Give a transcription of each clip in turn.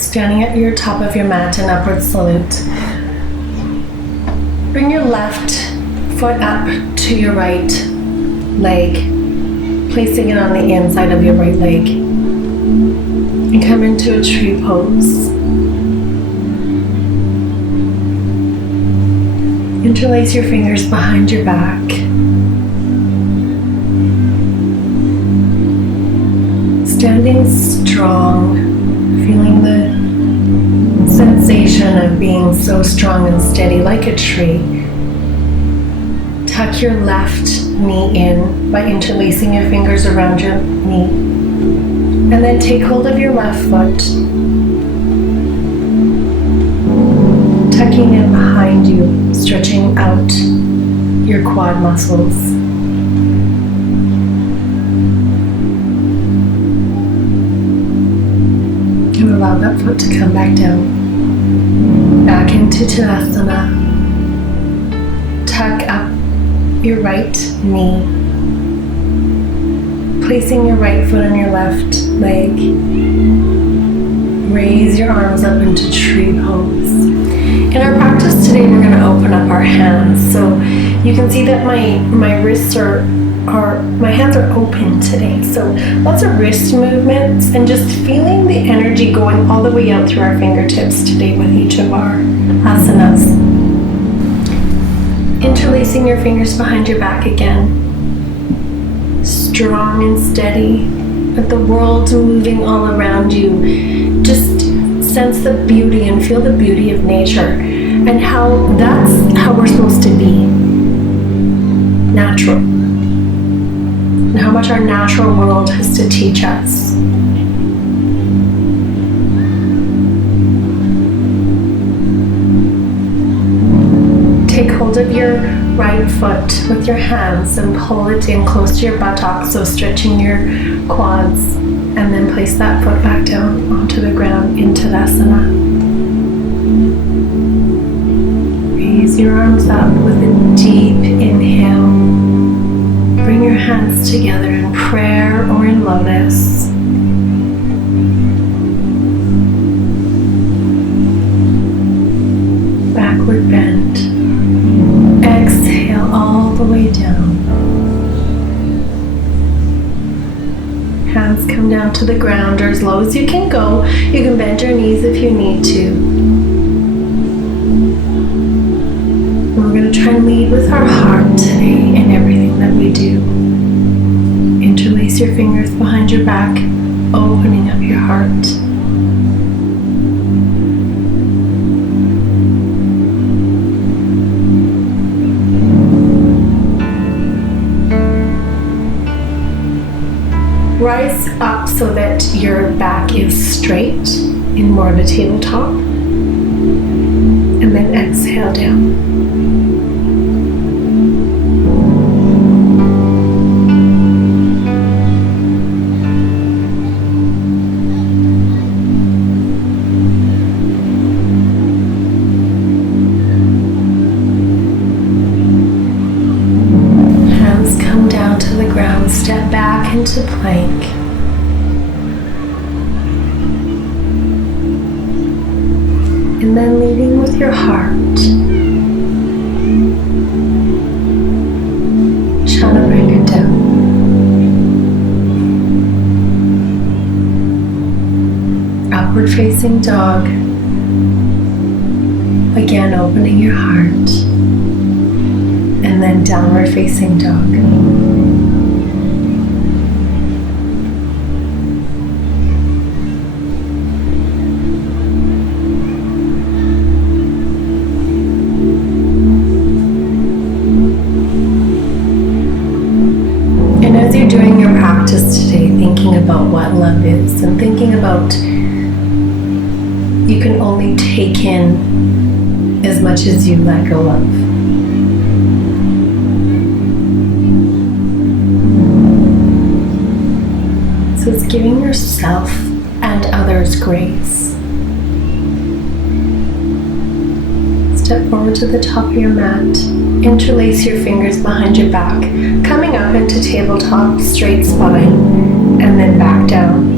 Standing at your top of your mat in upward salute. Bring your left foot up to your right leg, placing it on the inside of your right leg. And come into a tree pose. Interlace your fingers behind your back. Standing strong, feeling the sensation of being so strong and steady like a tree. Tuck your left knee in by interlacing your fingers around your knee. And then take hold of your left foot, tucking it behind you, stretching out your quad muscles. And allow that foot to come back down. Back into Tadasana. Tuck up your right knee, placing your right foot on your left leg. Raise your arms up into tree pose. In our practice today, we're going to open up our hands. So you can see that my wrists my hands are open today. So lots of wrist movements and just feeling the energy going all the way out through our fingertips today with each of our asanas. Interlacing your fingers behind your back again. Strong and steady, with the world moving all around you. Just sense the beauty and feel the beauty of nature and how that's how we're supposed to be. Natural. And how much our natural world has to teach us. Take hold of your right foot with your hands and pull it in close to your buttocks, so stretching your quads, and then place that foot back down onto the ground in Tadasana. Raise your arms up with a deep inhale. Bring your hands together in prayer or in lotus. Backward bend. Exhale all the way down. Hands come down to the ground or as low as you can go. You can bend your knees if you need to. And we're going to try and lead with our heart today in everything that we do. Interlace your fingers behind your back, opening up your heart. Rise up so that your back is straight in more of a tabletop. And then exhale down. Hands come down to the ground, step back into plank. And then leading with your heart. Chaturanga. Upward facing dog. Again, opening your heart. And then downward facing dog. As you're doing your practice today, thinking about what love is and thinking about you can only take in as much as you let go of. So it's giving yourself and others grace. Step forward to the top of your mat. Interlace your fingers behind your back, coming up into tabletop, straight spine, and then back down.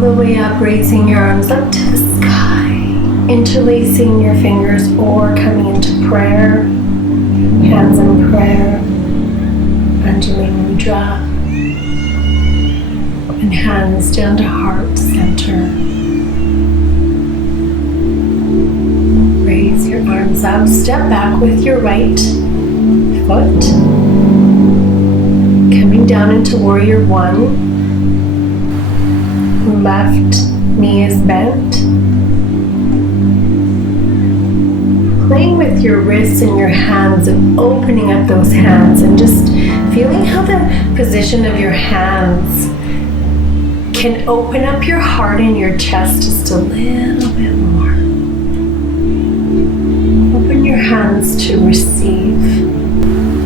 the way up, raising your arms up to the sky, interlacing your fingers or coming into prayer, hands in prayer, Anjali Mudra, and hands down to heart center. Raise your arms up, step back with your right foot, coming down into Warrior One. Left knee is bent. Playing with your wrists and your hands and opening up those hands and just feeling how the position of your hands can open up your heart and your chest just a little bit more. Open your hands to receive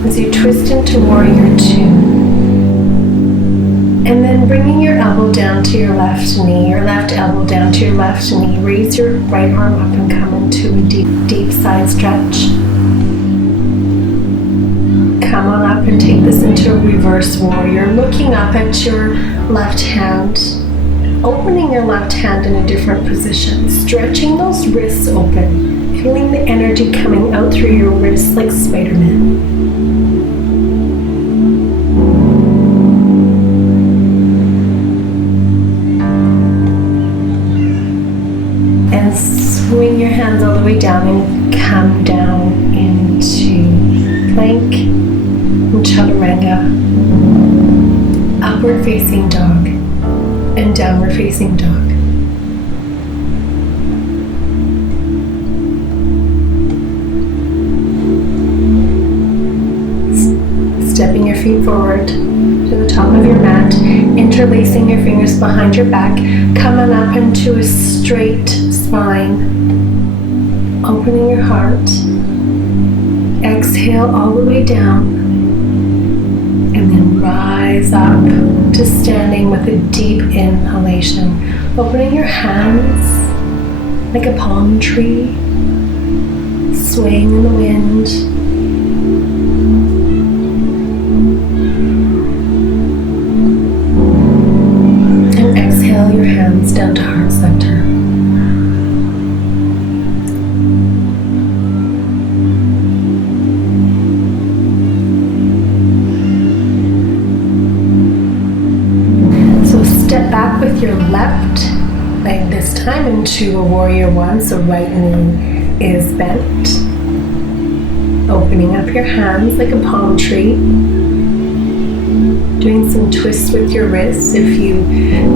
as you twist into Warrior Two. And then bringing your elbow down to your left knee, your left elbow down to your left knee. Raise your right arm up and come into a deep, deep side stretch. Come on up and take this into a reverse warrior. Looking up at your left hand, opening your left hand in a different position. Stretching those wrists open. Feeling the energy coming out through your wrists like Spider-Man. Swing your hands all the way down and come down into plank and chaturanga, upward facing dog and downward facing dog. Stepping your feet forward to the top of your mat, interlacing your fingers behind your back, coming up into a straight spine. Opening your heart. Exhale all the way down. And then rise up to standing with a deep inhalation. Opening your hands like a palm tree, swaying in the wind. And exhale your hands down to heart center. Back with your left leg this time into a Warrior One, so right knee is bent. Opening up your hands like a palm tree. Doing some twists with your wrists if you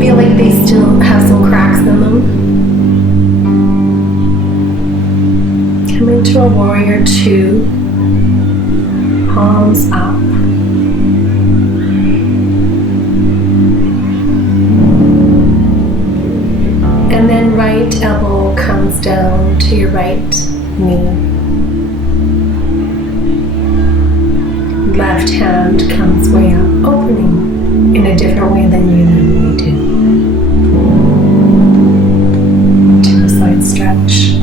feel like they still have some cracks in them. Come into a Warrior Two, palms up. And then right elbow comes down to your right knee. Left hand comes way up, opening in a different way than you normally do. To a side stretch.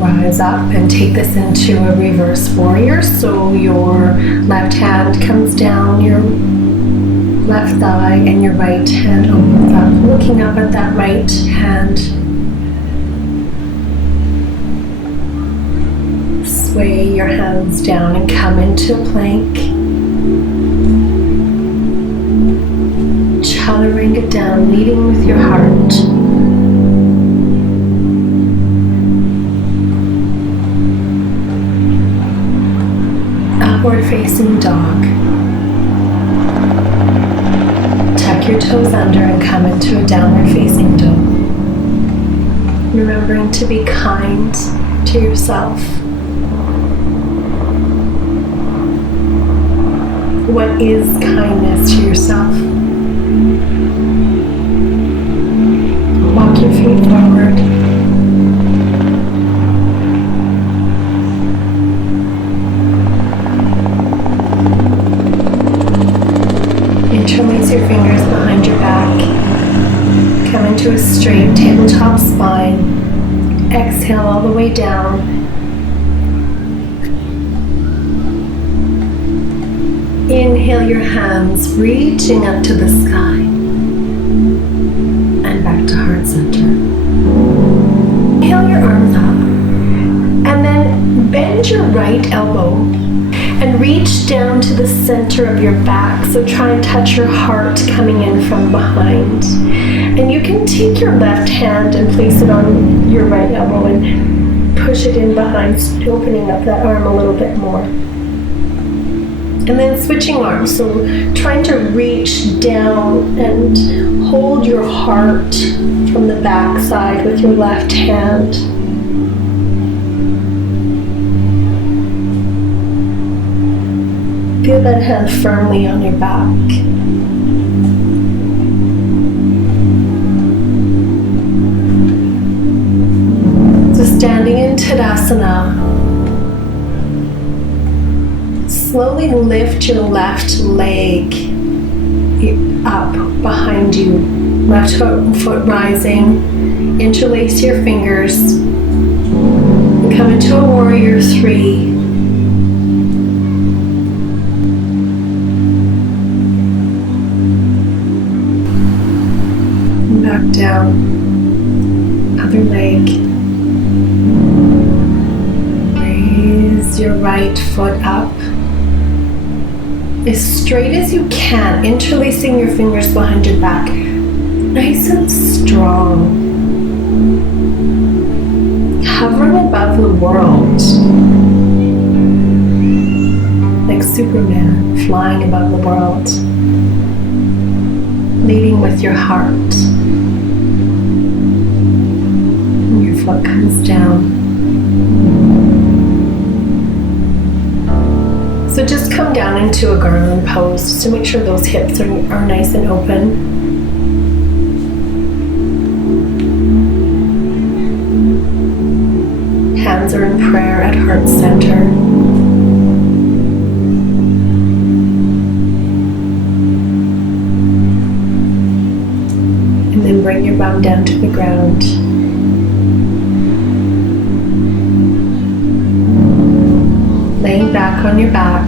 Rise up and take this into a reverse warrior. So your left hand comes down your left thigh and your right hand opens up, looking up at that right hand. Sway your hands down and come into a plank. Chaturanga down, leading with your heart. Upward facing dog. Tuck your toes under and come into a downward facing dog. Remembering to be kind to yourself. What is kindness to yourself? Walk your feet forward. Interlace your fingers behind your back. Come into a straight tabletop spine. Exhale all the way down. Inhale your hands, reaching up to the sky. bend your right elbow and reach down to the center of your back. So try and touch your heart coming in from behind. And you can take your left hand and place it on your right elbow and push it in behind, opening up that arm a little bit more. And then switching arms, so trying to reach down and hold your heart from the back side with your left hand. Feel that hand firmly on your back. So standing in Tadasana, slowly lift your left leg up behind you. Left foot rising. Interlace your fingers. And come into a warrior 3. And back down. Other leg. Raise your right foot up as straight as you can, interlacing your fingers behind your back, nice and strong, hovering above the world, like Superman flying above the world, leading with your heart. And your foot comes down. So just come down into a garland pose just to make sure those hips are nice and open. Hands are in prayer at heart center. And then bring your bum down to the ground. Laying back on your back.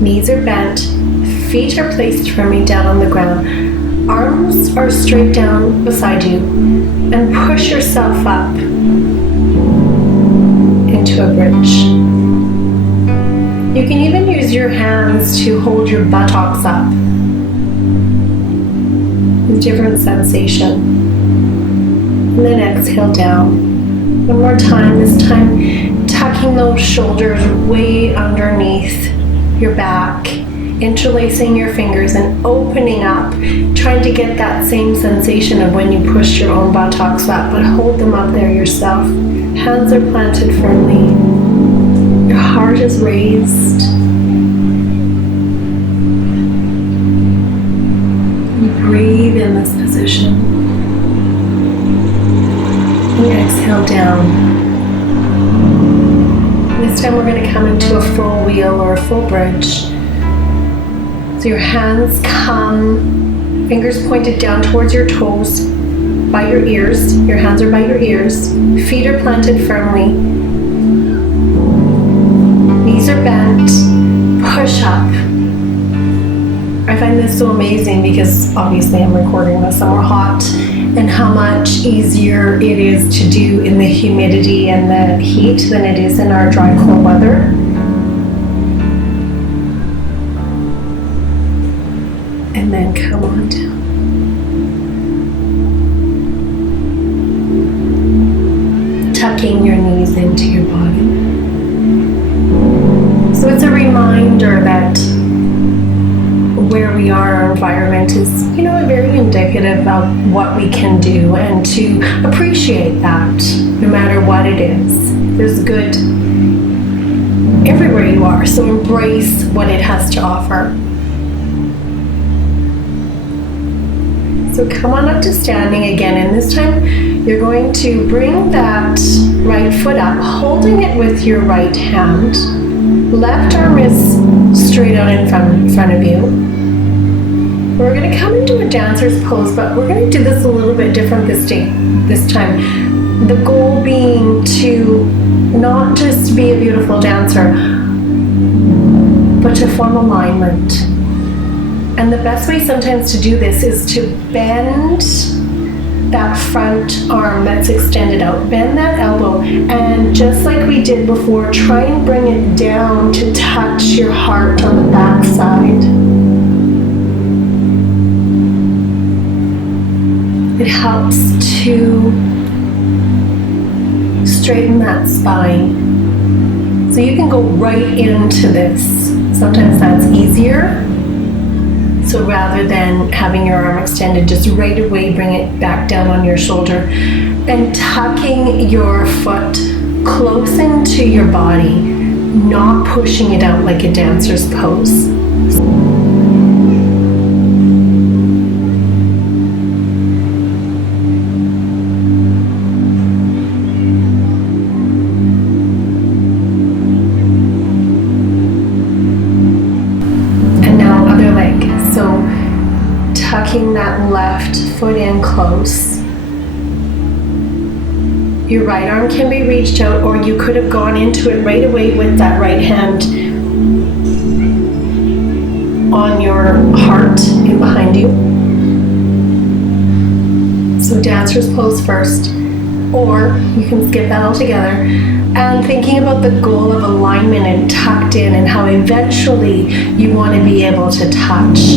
Knees are bent, feet are placed firmly down on the ground. Arms are straight down beside you, and push yourself up into a bridge. You can even use your hands to hold your buttocks up. A different sensation. And then exhale down. One more time, this time tucking those shoulders way underneath your back, interlacing your fingers and opening up, trying to get that same sensation of when you push your own buttocks up, but hold them up there yourself. Hands are planted firmly. Your heart is raised. You breathe in this position. And exhale down. This time we're going to come into a full wheel or a full bridge. So your hands come, fingers pointed down towards your toes, by your ears. Your hands are by your ears. Feet are planted firmly. Knees are bent. Push up. I find this so amazing because obviously I'm recording this and we're hot, and how much easier it is to do in the humidity and the heat than it is in our dry, cold weather. And then come on down. Tucking your knees into your body. So it's a reminder that where we are, our environment is, very indicative of what we can do, and to appreciate that no matter what it is. There's good everywhere you are, so embrace what it has to offer. So come on up to standing again, and this time you're going to bring that right foot up, holding it with your right hand. Left arm is straight out in front of you. We're going to come into a dancer's pose, but we're going to do this a little bit different this time. The goal being to not just be a beautiful dancer, but to form alignment. And the best way sometimes to do this is to bend that front arm that's extended out. Bend that elbow, and just like we did before, try and bring it down to touch your heart on the back side. It helps to straighten that spine. So you can go right into this. Sometimes that's easier. So rather than having your arm extended, just right away bring it back down on your shoulder and tucking your foot close into your body, not pushing it out like a dancer's pose. Tucking that left foot in close. Your right arm can be reached out, or you could have gone into it right away with that right hand on your heart and behind you. So dancer's pose first, or you can skip that altogether. And thinking about the goal of alignment and tucked in and how eventually you want to be able to touch.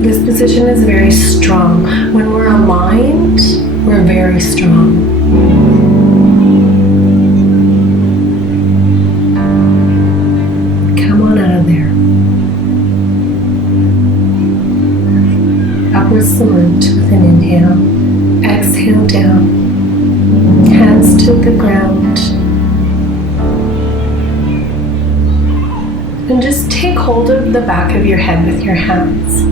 This position is very strong. When we're aligned, we're very strong. Come on out of there. Upward salute with an inhale. Exhale down. Hands to the ground. And just take hold of the back of your head with your hands.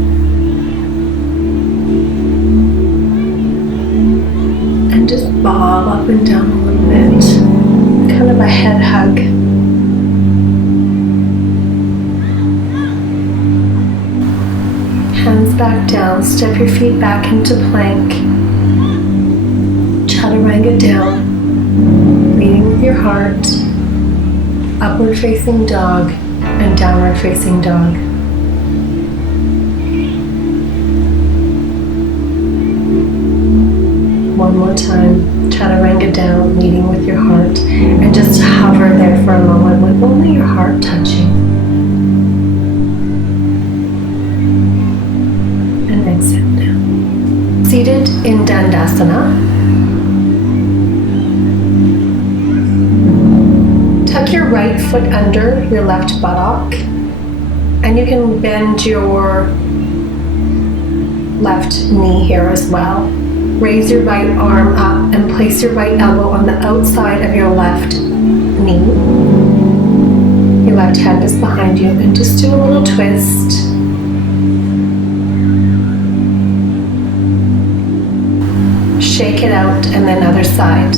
And just bob up and down a little bit. Kind of a head hug. Hands back down. Step your feet back into plank. Chaturanga down. Leading with your heart. Upward facing dog and downward facing dog. One more time, chaturanga down, leading with your heart, and just hover there for a moment with only your heart touching. And exhale down. Seated in Dandasana. Tuck your right foot under your left buttock, and you can bend your left knee here as well. Raise your right arm up and place your right elbow on the outside of your left knee. Your left hand is behind you, and just do a little twist. Shake it out, and then other side.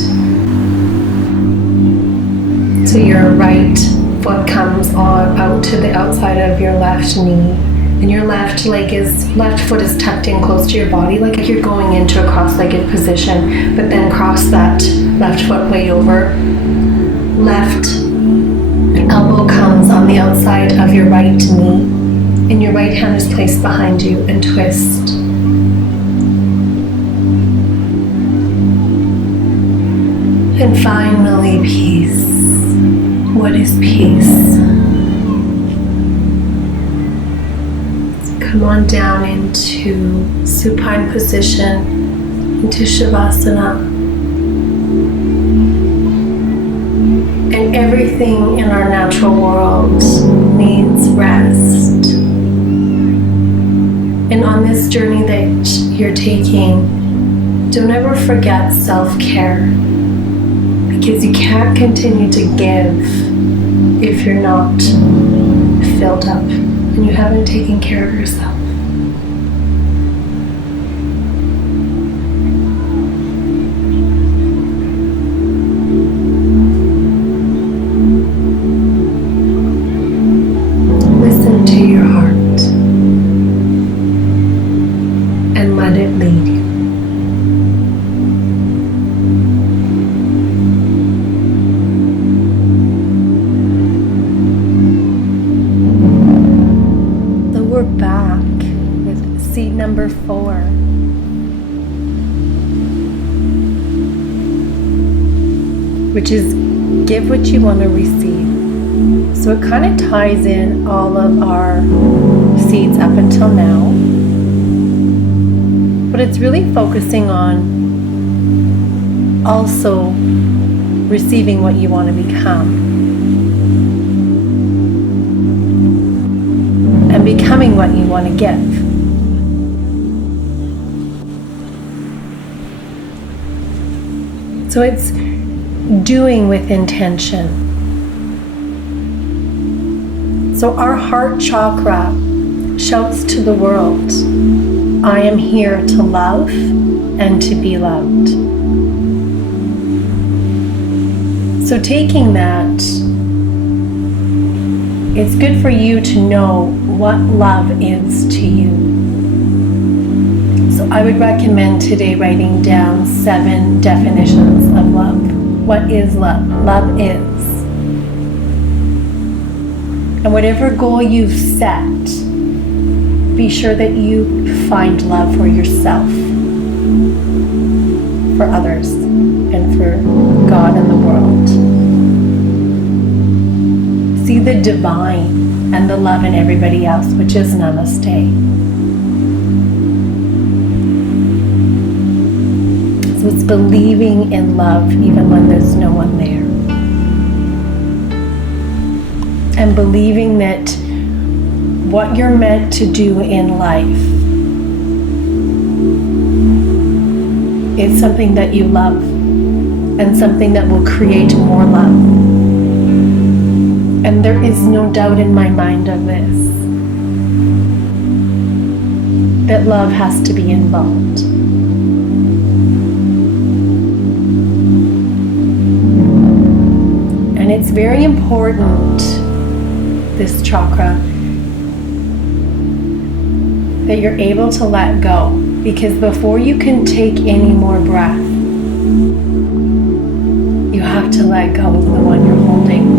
So your right foot comes on out to the outside of your left knee. And your left foot is tucked in close to your body, like if you're going into a cross-legged position, but then cross that left foot way over. Left elbow comes on the outside of your right knee, and your right hand is placed behind you, and twist. And finally, peace. What is peace? Come on down into supine position, into Shavasana. And everything in our natural world needs rest. And on this journey that you're taking, don't ever forget self-care. Because you can't continue to give if you're not filled up and you haven't taken care of yourself. Listen to your heart and let it lead you. seed number 4. Which is give what you want to receive. So it kind of ties in all of our seeds up until now. But it's really focusing on also receiving what you want to become. And becoming what you want to give. So it's doing with intention. So our heart chakra shouts to the world, I am here to love and to be loved. So taking that, it's good for you to know what love is to you. So I would recommend today writing down 7 definitions of love. What is love? Love is. And whatever goal you've set, be sure that you find love for yourself, for others, and for God and the world. See the divine and the love in everybody else, which is namaste. So it's believing in love even when there's no one there. And believing that what you're meant to do in life is something that you love and something that will create more love. And there is no doubt in my mind of this, that love has to be involved. And it's very important, this chakra, that you're able to let go, because before you can take any more breath, you have to let go of the one you're holding.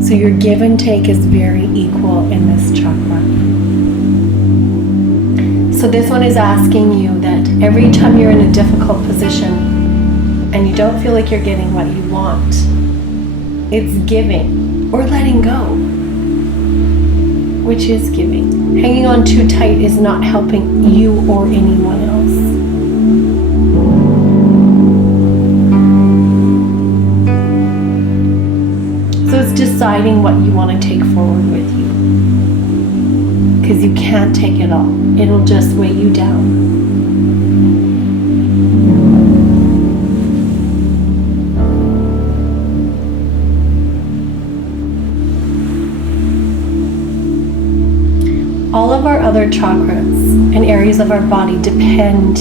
So your give and take is very equal in this chakra. So this one is asking you that every time you're in a difficult position and you don't feel like you're getting what you want, it's giving or letting go, which is giving. Hanging on too tight is not helping you or anyone else. So it's deciding what you want to take forward with you, because you can't take it all. It'll just weigh you down. All of our other chakras and areas of our body depend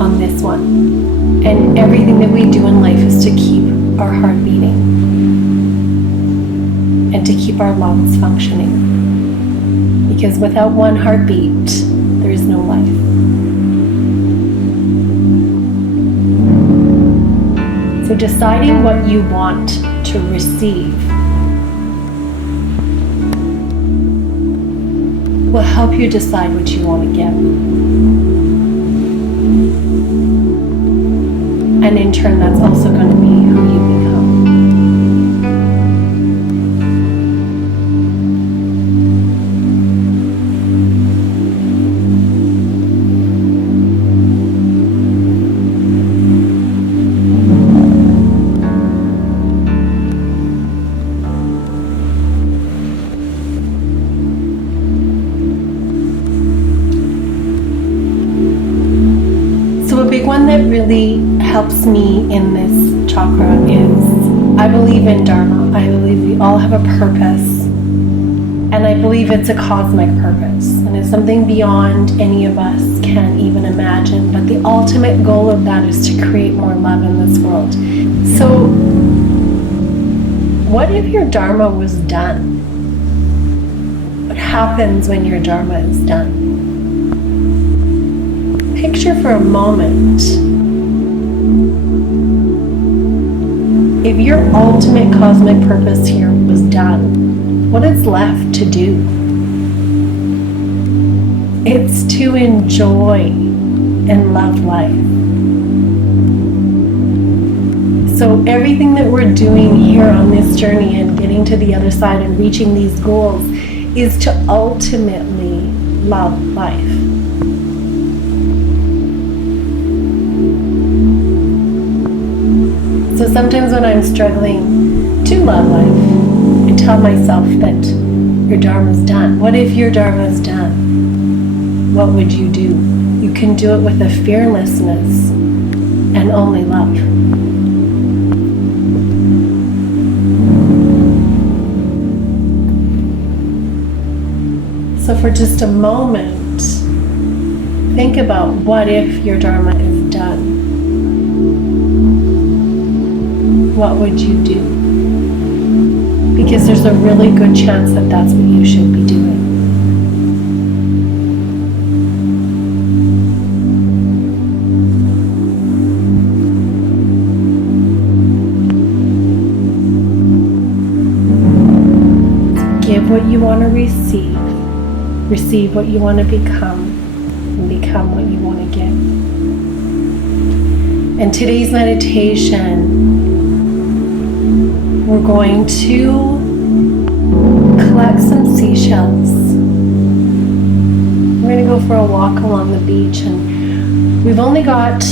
on this one. And everything that we do in life is to keep our heart beating and to keep our lungs functioning. Because without one heartbeat, there is no life. So deciding what you want to receive will help you decide what you want to give. And in turn, that's also going to be who you become. One that really helps me in this chakra is, I believe in Dharma. I believe we all have a purpose, and I believe it's a cosmic purpose, and it's something beyond any of us can even imagine. But the ultimate goal of that is to create more love in this world. So what if your Dharma was done? What happens when your Dharma is done? Picture for a moment, if your ultimate cosmic purpose here was done, what is left to do? It's to enjoy and love life. So everything that we're doing here on this journey and getting to the other side and reaching these goals is to ultimately love life. So sometimes when I'm struggling to love life, I tell myself that your Dharma's done. What if your Dharma's done? What would you do? You can do it with a fearlessness and only love. So for just a moment, think about what if your Dharma is done? What would you do? Because there's a really good chance that that's what you should be doing. Give what you want to receive. Receive what you want to become, and become what you want to give. In today's meditation, we're going to collect some seashells. We're going to go for a walk along the beach, and we've only got,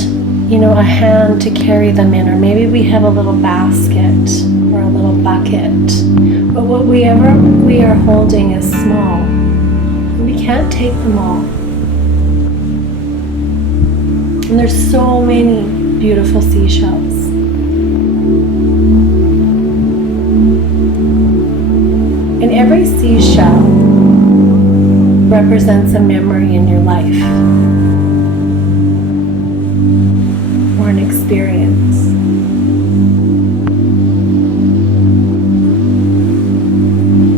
a hand to carry them in, or maybe we have a little basket or a little bucket. But whatever we are holding is small. We can't take them all. And there's so many beautiful seashells. And every seashell represents a memory in your life or an experience.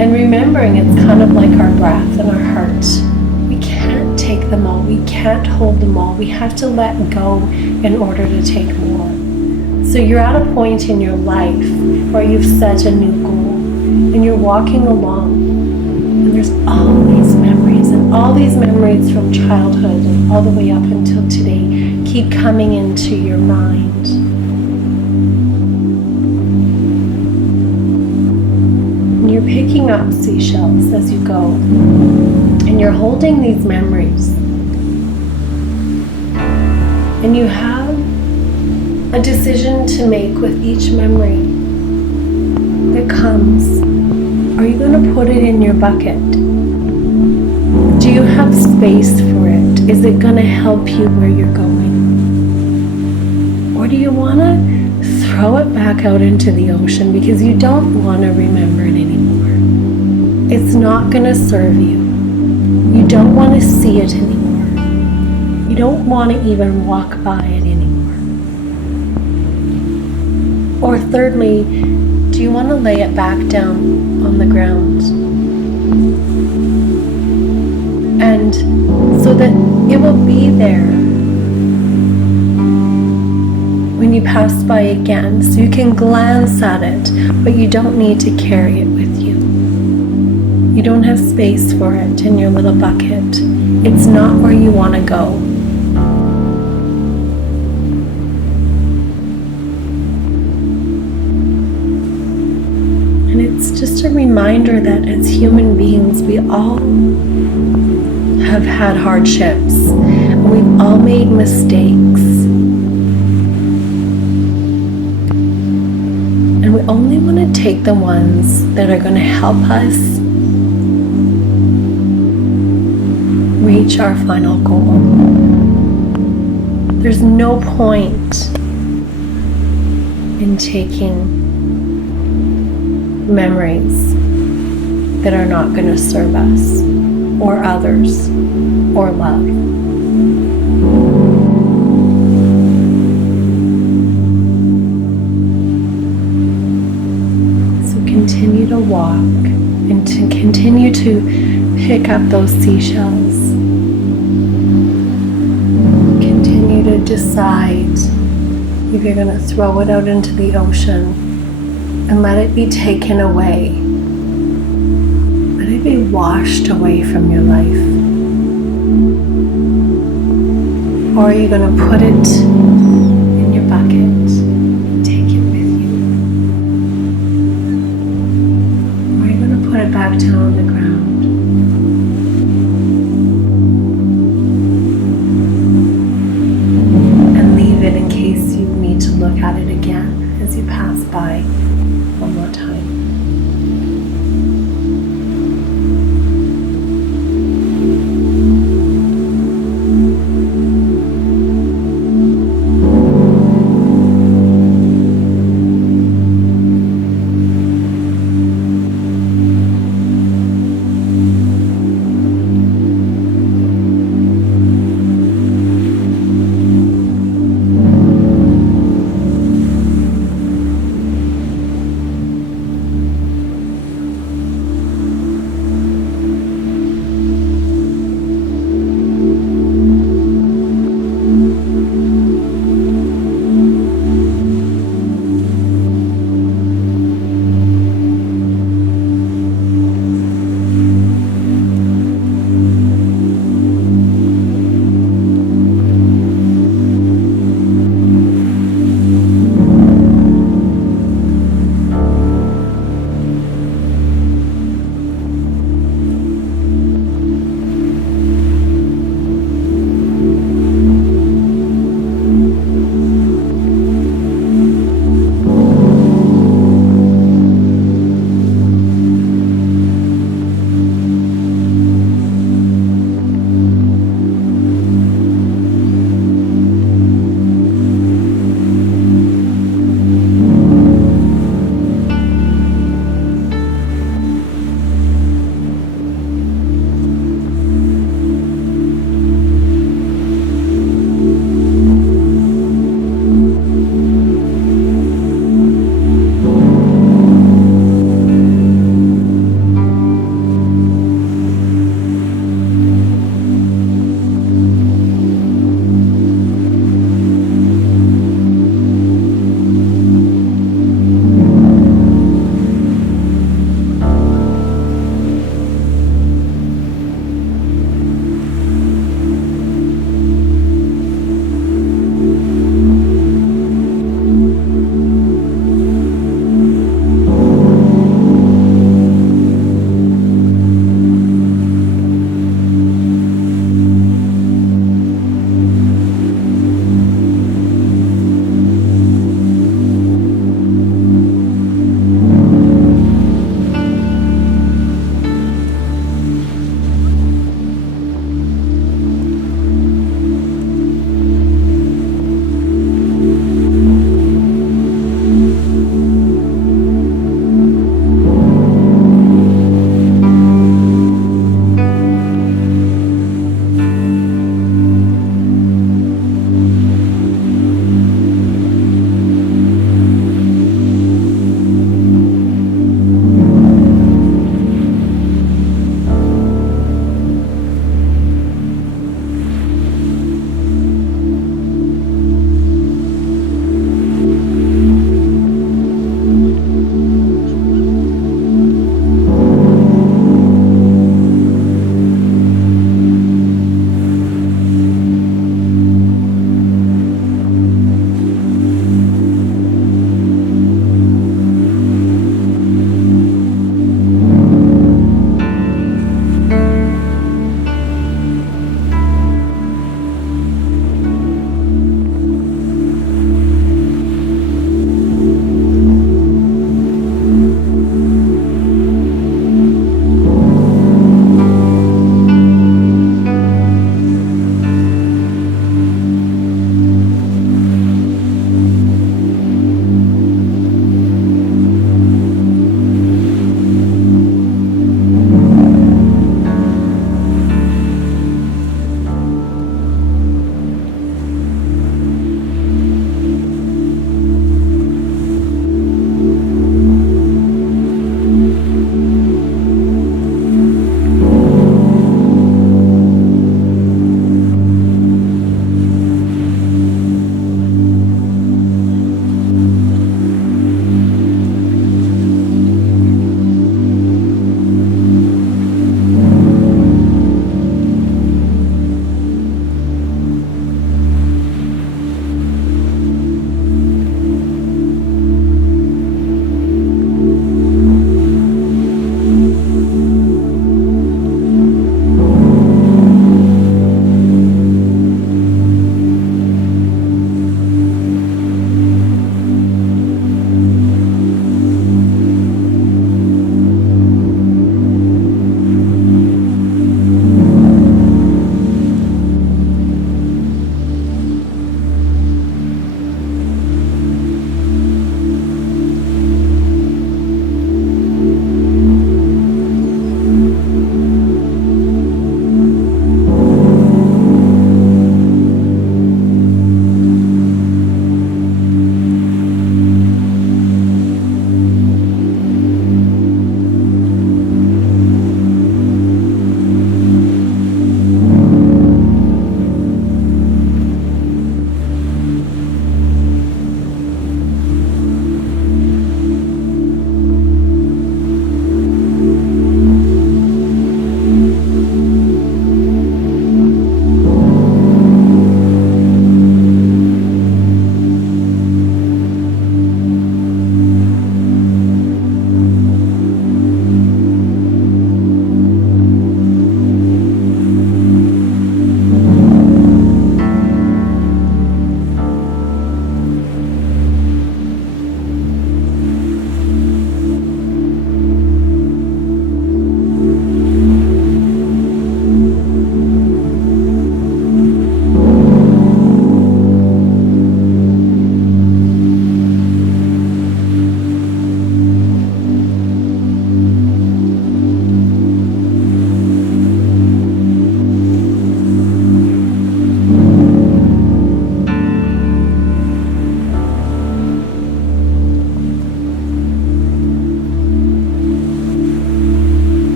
And remembering it's kind of like our breath and our heart. We can't take them all. We can't hold them all. We have to let go in order to take more. So you're at a point in your life where you've set a new goal and you're walking along and there's all these memories, and all these memories from childhood and all the way up until today keep coming into your mind. You're picking up seashells as you go, and you're holding these memories, and you have a decision to make with each memory that comes. Are you going to put it in your bucket? Do you have space for it? Is it going to help you where you're going? Or do you want to throw it back out into the ocean because you don't want to remember it anymore? It's not going to serve you. You don't want to see it anymore. You don't want to even walk by it anymore. Or thirdly, do you want to lay it back down on the ground? And so that it will be there when you pass by again, so you can glance at it, but you don't need to carry it with you. You don't have space for it in your little bucket. It's not where you want to go. And it's just a reminder that as human beings, we all have had hardships, and we've all made mistakes. And we only want to take the ones that are going to help us reach our final goal. There's no point in taking memories that are not going to serve us or others or love. Continue to walk and to continue to pick up those seashells. Continue to decide if you're going to throw it out into the ocean and let it be taken away washed away from your life? Or are you going to put it in your bucket and take it with you? Or are you going to put it back down on the ground? And leave it in case you need to look at it again as you pass by one more time.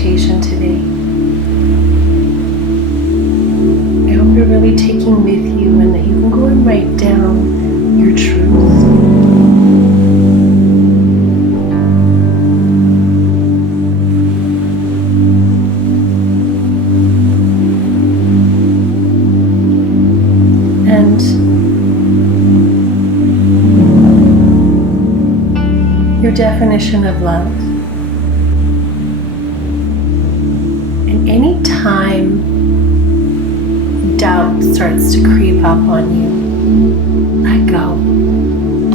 meditation today. I hope you're really taking with you and that you can go and write down your truth. And your definition of love. And any time doubt starts to creep up on you, let go.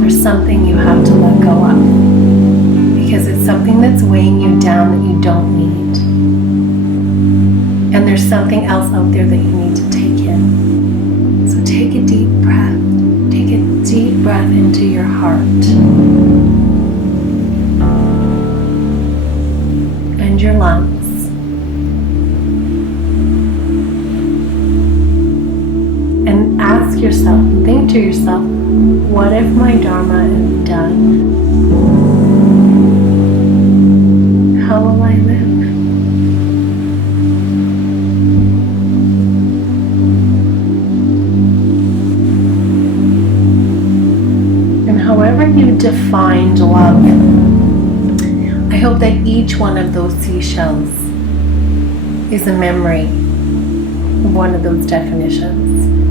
There's something you have to let go of because it's something that's weighing you down that you don't need. And there's something else out there that you need to take in. So take a deep breath. Take a deep breath into your heart. And your lungs. And ask yourself, think to yourself, what if my Dharma is done? How will I live? And however you defined love, I hope that each one of those seashells is a memory of one of those definitions.